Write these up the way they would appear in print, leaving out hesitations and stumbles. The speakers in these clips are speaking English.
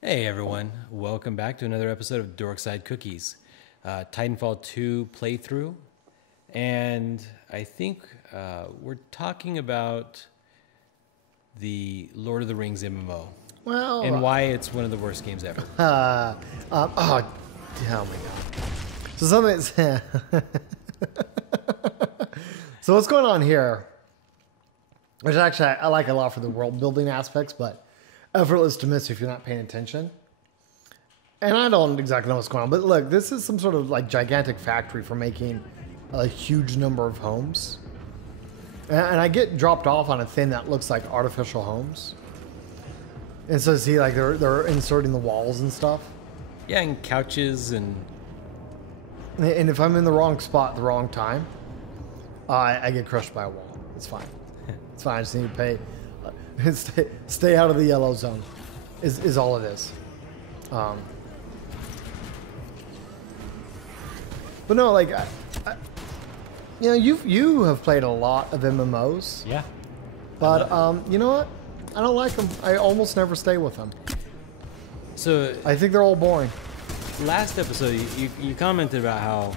Hey everyone, welcome back to another episode of DorksideCookies, TitanFall 2 playthrough, and I think we're talking about the Lord of the Rings MMO, Well, and why it's one of the worst games ever. oh my god. So something. So what's going on here? Which actually I like a lot for the world building aspects, but effortless to miss if you're not paying attention. And I don't exactly know what's going on, but look, this is some sort of like gigantic factory for making a huge number of homes. And I get dropped off on a thing that looks like artificial homes. And so see, like they're inserting the walls and stuff. Yeah, and couches and if I'm in the wrong spot at the wrong time, I get crushed by a wall. It's fine. It's fine. I just need to pay. Stay out of the yellow zone. Is all it is. But no, like, you know, you have played a lot of MMOs. yeah. But you know what? I don't like them. I almost never stay with them. So I think they're all boring. last episode you commented about how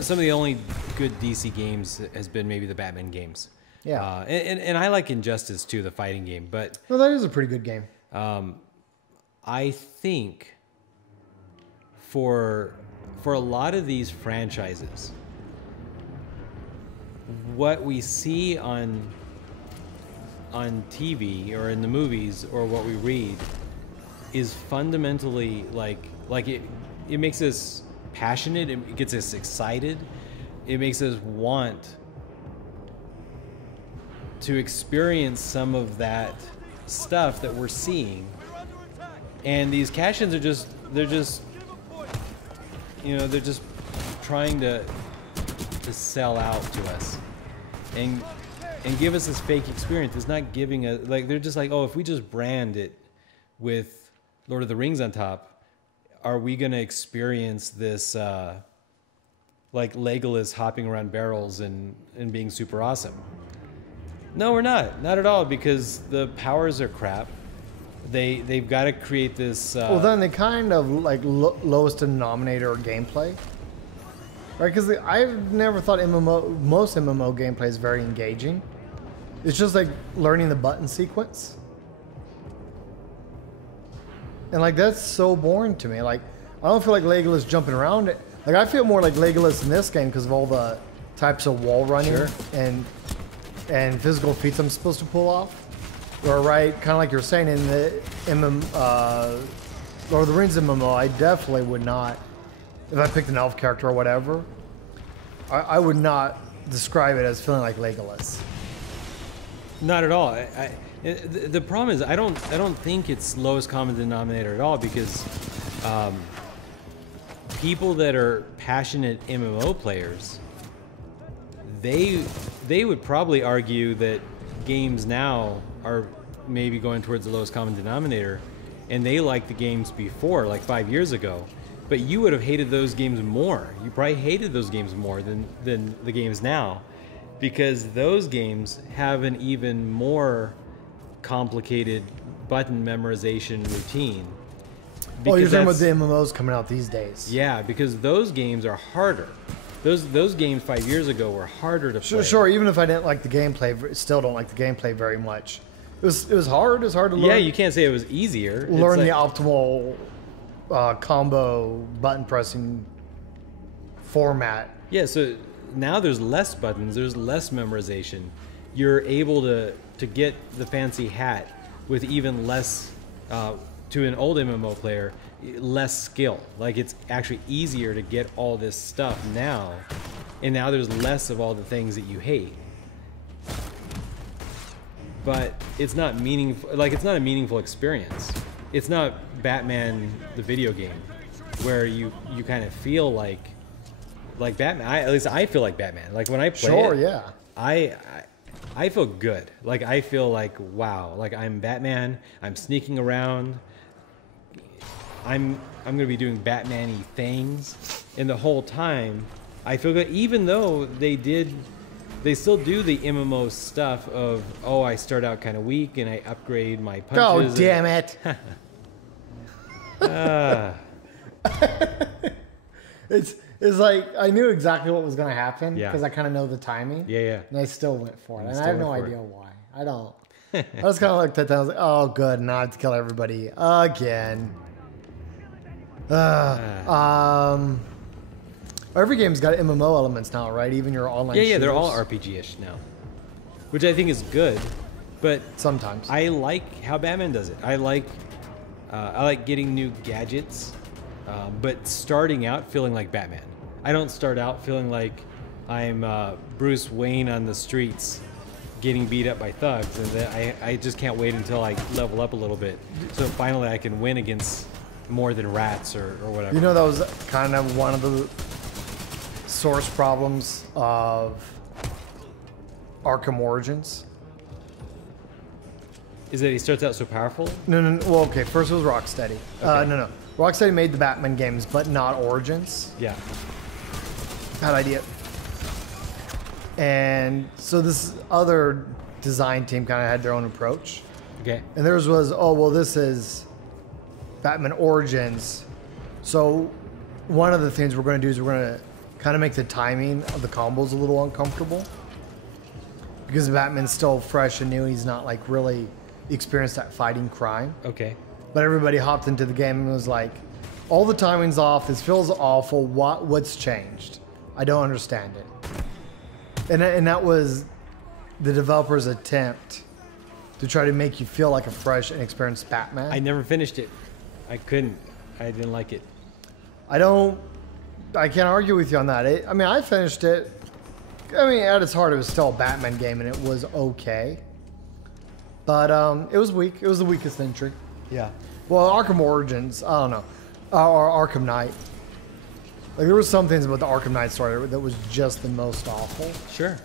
some of the only good DC games has been maybe the Batman games. Yeah. And I like Injustice too, the fighting game, but No, that is a pretty good game. I think for a lot of these franchises, what we see on TV or in the movies or what we read is fundamentally like it makes us passionate, it gets us excited, it makes us want to experience some of that stuff that we're seeing. And these cash-ins are just you know, they're just trying to sell out to us and give us this fake experience. It's not giving us, like, they're just like, oh, if we just brand it with Lord of the Rings on top, are we gonna experience this like Legolas hopping around barrels and being super awesome? No, we're not at all, because the powers are crap. They've got to create this. Well, then they kind of like lowest denominator gameplay, right? Because I've never thought most MMO gameplay is very engaging. It's just like learning the button sequence, and like that's so boring to me. Like I don't feel like Legolas jumping around it. Like I feel more like Legolas in this game because of all the types of wall running and physical feats I'm supposed to pull off. Or right, kind of like you're saying in the Lord of the Rings MMO, I definitely would not, if I picked an elf character or whatever, I would not describe it as feeling like Legolas. Not at all. The problem is I don't think it's lowest common denominator at all, because people that are passionate MMO players, they would probably argue that games now are maybe going towards the lowest common denominator, and they liked the games before, like 5 years ago, but you would have hated those games more. You probably hated those games more than the games now, because those games have an even more complicated button memorization routine. Oh, you're talking about the MMOs coming out these days. Yeah, because those games are harder. Those games 5 years ago were harder to play. Sure. Even if I didn't like the gameplay, still don't like the gameplay very much. It was hard. It was hard to learn. Yeah, you can't say it was easier. Learn the optimal combo button pressing format. Yeah, so now there's less buttons. There's less memorization. You're able to get the fancy hat with even less, to an old MMO player, less skill. Like, it's actually easier to get all this stuff now, and now there's less of all the things that you hate. But it's not meaningful. Like, it's not a meaningful experience. It's not Batman the video game, where you kind of feel like Batman. At least I feel like Batman. Like when I play it, yeah. I feel good. Like I feel like, wow, like I'm Batman. I'm sneaking around. I'm gonna be doing Batman-y things, and the whole time I feel good. Even though they did They still do the MMO stuff of, oh, I start out kind of weak and I upgrade my Oh, punches. damn it. It's like I knew exactly what was going to happen because I kind of know the timing. Yeah. And I still went for it. And I have no idea why. I don't. I just kind of looked at that. I was like, oh, good. Now I have to kill everybody again. Every game's got MMO elements now, right? Even your online Yeah, shooters. they're all RPG-ish now. Which I think is good. But sometimes. I like how Batman does it. I like getting new gadgets, but starting out feeling like Batman. I don't start out feeling like I'm Bruce Wayne on the streets getting beat up by thugs, and then I just can't wait until I level up a little bit, so finally I can win against more than rats or whatever. You know, that was kind of one of the source problems of Arkham Origins. Is that he starts out so powerful? No. Well, okay. First it was Rocksteady. Okay. No. Rocksteady made the Batman games, but not Origins. Yeah. Bad idea. And so this other design team kind of had their own approach. Okay. And theirs was, oh, well, this is Batman Origins. So one of the things we're going to do is we're going to kind of make the timing of the combos a little uncomfortable. Because Batman's still fresh and new. He's not like really experienced at fighting crime. Okay. But everybody hopped into the game and was like, all the timing's off. This feels awful. What's changed? I don't understand it. And that was the developer's attempt to try to make you feel like a fresh and experienced Batman. I never finished it. I couldn't. I didn't like it. I can't argue with you on that. I finished it. I mean, at its heart, it was still a Batman game, and it was okay. But it was weak. It was the weakest entry. Yeah. Well, Arkham Origins, I don't know. Or Arkham Knight. Like, there were some things about the Arkham Knight story that was just the most awful. Sure.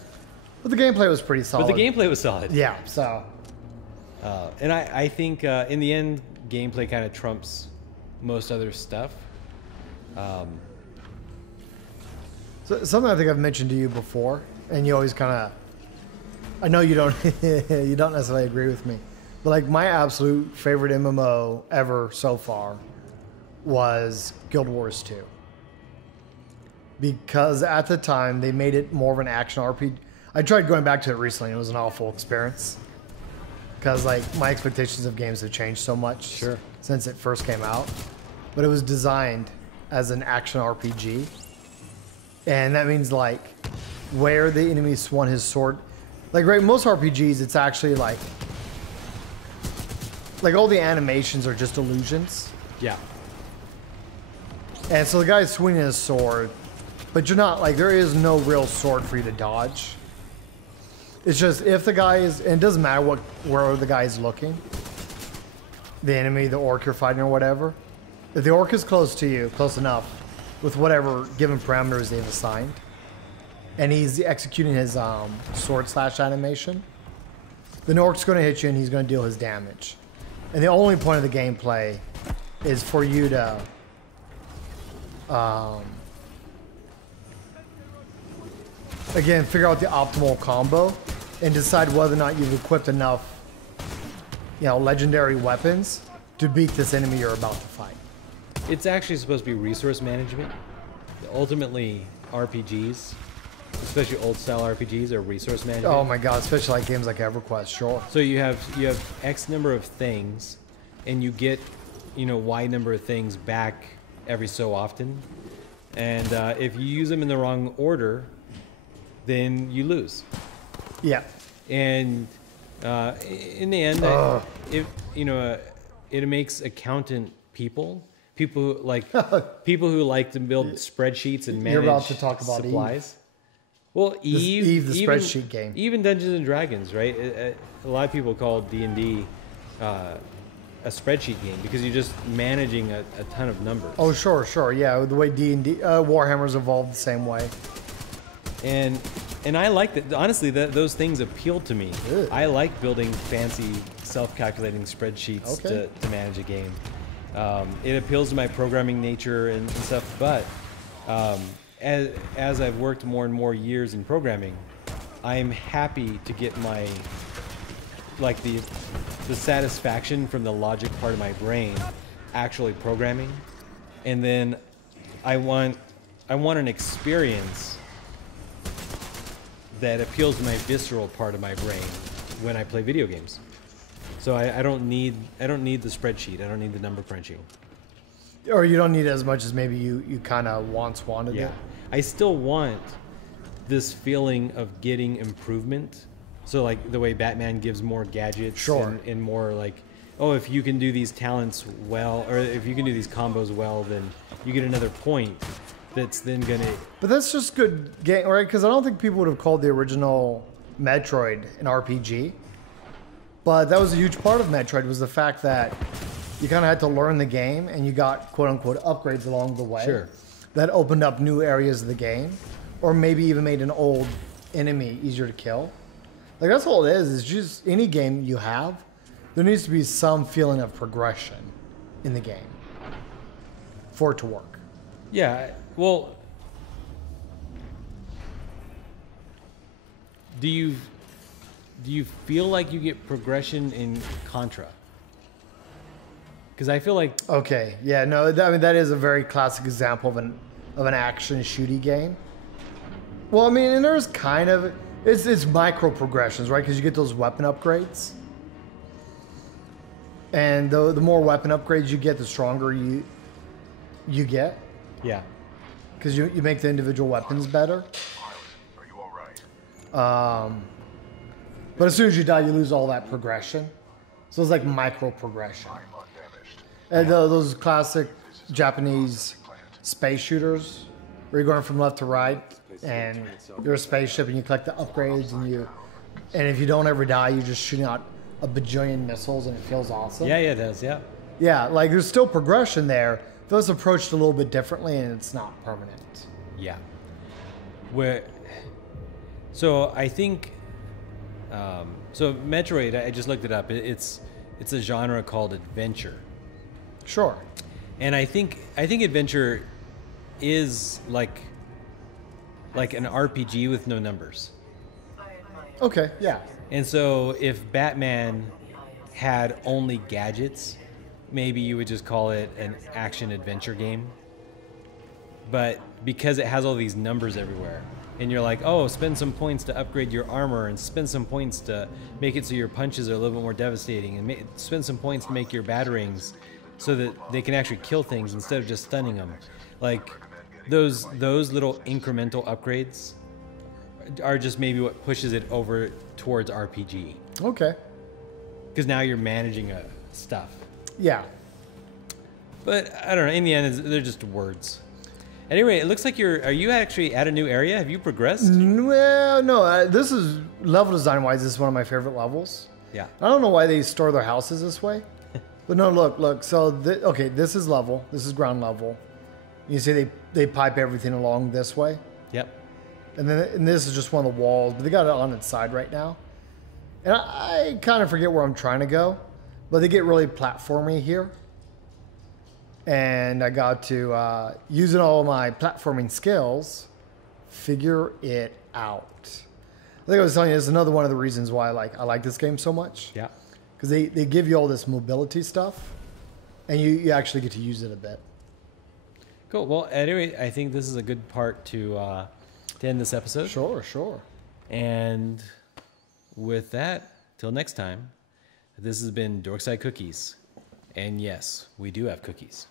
But the gameplay was pretty solid. But the gameplay was solid. Yeah, so. And I think in the end, gameplay kind of trumps most other stuff. So something I think I've mentioned to you before, and you always kind of, I know you don't, you don't necessarily agree with me, but like my absolute favorite MMO ever so far was Guild Wars 2. Because at the time they made it more of an action RPG. I tried going back to it recently, and it was an awful experience. Because like my expectations of games have changed so much since it first came out. But it was designed as an action RPG. And that means like where the enemy swung his sword. Like right, most RPGs, it's actually like all the animations are just illusions. Yeah. And so the guy's swinging his sword, but you're not like, there is no real sword for you to dodge. It's just if the guy is, and it doesn't matter where the guy is looking, the enemy, the orc you're fighting or whatever. If the orc is close to you, close enough, with whatever given parameters they've assigned, and he's executing his sword slash animation, the orc's going to hit you and he's going to deal his damage. And the only point of the gameplay is for you to again, figure out the optimal combo and decide whether or not you've equipped enough, legendary weapons to beat this enemy you're about to fight. It's actually supposed to be resource management. Ultimately, RPGs, especially old style RPGs, are resource management. Oh my god, especially like games like EverQuest, sure. So you have X number of things, and you get, Y number of things back every so often. And if you use them in the wrong order, then you lose. Yeah. And in the end, it makes accountant people who like to build spreadsheets and manage You're about to talk about supplies. Eve. Well, Eve, the spreadsheet game. Even Dungeons and Dragons, right? A lot of people call D&D a spreadsheet game because you're just managing a ton of numbers. Oh, sure, yeah. The way D&D, Warhammer's evolved the same way. And I like that. Honestly, those things appeal to me. Ugh. I like building fancy, self-calculating spreadsheets to manage a game. It appeals to my programming nature and stuff. But as I've worked more and more years in programming, I'm happy to get my, like the satisfaction from the logic part of my brain actually programming. And then I want an experience that appeals to my visceral part of my brain when I play video games. So I don't need the spreadsheet. I don't need the number crunching. Or you don't need it as much as maybe you kind of once wanted it. I still want this feeling of getting improvement. So like the way Batman gives more gadgets, sure, and more like, oh, if you can do these talents well, or if you can do these combos well, then you get another point. That's then gonna. But that's just good game, right? Because I don't think people would have called the original Metroid an RPG. But that was a huge part of Metroid, was the fact that you kind of had to learn the game, and you got quote unquote upgrades along the way. Sure. That opened up new areas of the game, or maybe even made an old enemy easier to kill. Like that's all it is just any game you have, there needs to be some feeling of progression in the game for it to work. Yeah. Well, do you feel like you get progression in Contra? Because I feel like okay, yeah, no, I mean that is a very classic example of an action shooty game. Well, I mean, and there's kind of it's micro progressions, right? Because you get those weapon upgrades, and the more weapon upgrades you get, the stronger you get. Yeah. Because you make the individual weapons better. Are you all right? But as soon as you die, you lose all that progression. So it's like micro progression. And those classic Japanese space shooters, where you're going from left to right, and you're a spaceship, and you collect the upgrades, and if you don't ever die, you're just shooting out a bajillion missiles, and it feels awesome. Yeah, it does. Yeah. Yeah, like there's still progression there. Those approached a little bit differently, and it's not permanent. Yeah. So I think, so Metroid, I just looked it up. It's a genre called adventure. Sure. And I think adventure is like an RPG with no numbers. Okay, yeah. And so if Batman had only gadgets, maybe you would just call it an action adventure game. But because it has all these numbers everywhere, and you're like, oh, spend some points to upgrade your armor, and spend some points to make it so your punches are a little bit more devastating, and spend some points to make your batarangs so that they can actually kill things instead of just stunning them. Like those little incremental upgrades are just maybe what pushes it over towards RPG. Okay. Because now you're managing stuff. Yeah. But I don't know. In the end, they're just words. Anyway, it looks like are you actually at a new area? Have you progressed? Well, no. This is level design wise. This is one of my favorite levels. Yeah. I don't know why they store their houses this way, but no. Look. So okay, this is level. This is ground level. You see, they pipe everything along this way. Yep. And this is just one of the walls, but they got it on its side right now. And I kind of forget where I'm trying to go, but they get really platformy here. And I got to, using all my platforming skills, figure it out. I think I was telling you, this is another one of the reasons why I like this game so much. Yeah. Because they give you all this mobility stuff, and you actually get to use it a bit. Cool. Well, anyway, I think this is a good part to end this episode. Sure. And with that, till next time, this has been DorksideCookies. And yes, we do have cookies.